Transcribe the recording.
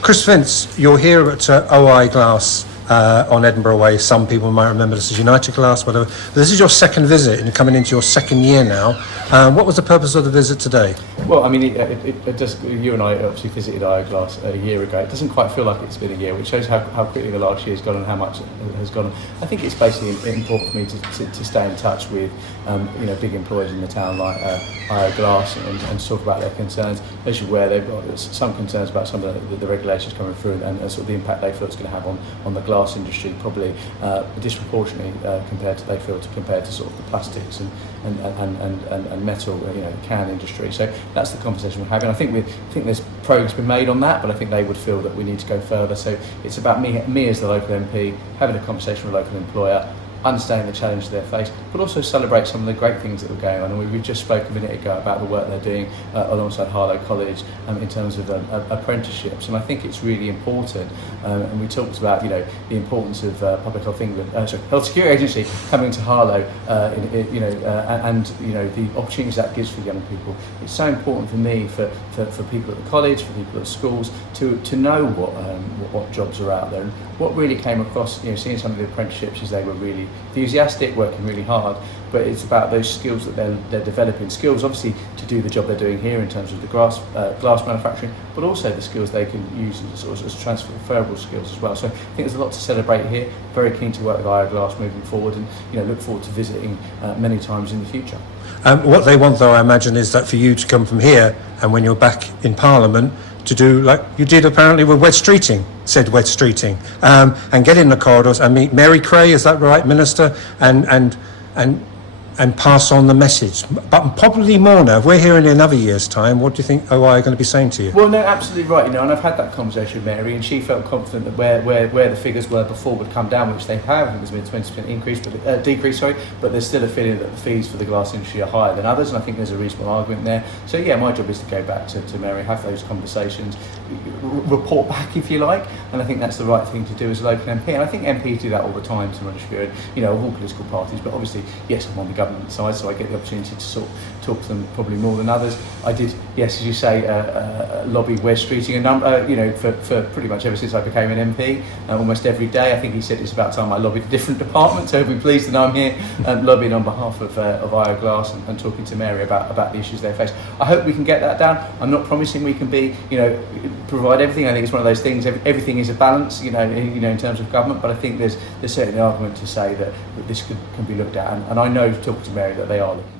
Chris Vince, you're here at OI Glass on Edinburgh Way. Some people might remember this as United Glass, whatever. But this is your second visit, and you're coming into your second year now. What was the purpose of the visit today? Well, I mean, it just, you and I obviously visited OI Glass a year ago. It doesn't quite feel like it's been a year, which shows how quickly the last year has gone and how much has gone on. I think it's basically important for me to stay in touch with big employers in the town like OI Glass and talk about their concerns. As you're aware, they've got some concerns about some of the regulations coming through and sort of the impact they feel it's going to have on the glass industry, probably disproportionately compared to sort of the plastics and metal, can industry. So that's the conversation we're having. I think there's progress been made on that, but I think they would feel that we need to go further. So it's about me as the local MP having a conversation with a local employer, understanding the challenges they face, but also celebrate some of the great things that were going on. And we just spoke a minute ago about the work they're doing alongside Harlow College in terms of apprenticeships, and I think it's really important. And we talked about the importance of Public Health England, Health Security Agency coming to Harlow, and the opportunities that gives for young people. It's so important for me, for people at the college, for people at schools, to know what jobs are out there. And what really came across, seeing some of the apprenticeships, is they were really enthusiastic, working really hard, but it's about those skills that they're developing. Skills, obviously, to do the job they're doing here in terms of the glass manufacturing, but also the skills they can use as transferable skills as well. So I think there's a lot to celebrate here. Very keen to work with OI Glass moving forward, and look forward to visiting many times in the future. What they want, though, I imagine, is that for you to come from here, and when you're back in Parliament, to do like you did apparently with Wed Streeting, and get in the corridors and meet Mary Cray, is that right, Minister, and pass on the message. But probably more now. If we're here in another year's time, what do you think OI are going to be saying to you? Well, no, absolutely right. And I've had that conversation with Mary, and she felt confident that where the figures were before would come down, which they have. I think there's been a 20% decrease, but there's still a feeling that the fees for the glass industry are higher than others, and I think there's a reasonable argument there. So yeah, my job is to go back to Mary, have those conversations, report back if you like, and I think that's the right thing to do as a local MP. And I think MPs do that all the time, to be honest with you, of all political parties. But obviously, yes, I'm on the government side, so I get the opportunity to sort of talk to them probably more than others. I did, yes, as you say, lobby Wes Streeting for pretty much ever since I became an MP, almost every day. I think he said it's about time I lobbied a different department, so he'll be pleased that I'm here lobbying on behalf of OI Glass and talking to Mary about the issues they face. I hope we can get that down. I'm not promising we can provide everything. I think it's one of those things, everything is a balance, in terms of government, but I think there's certainly an argument to say that this can be looked at, and I know, talking to Mary, that they are looking.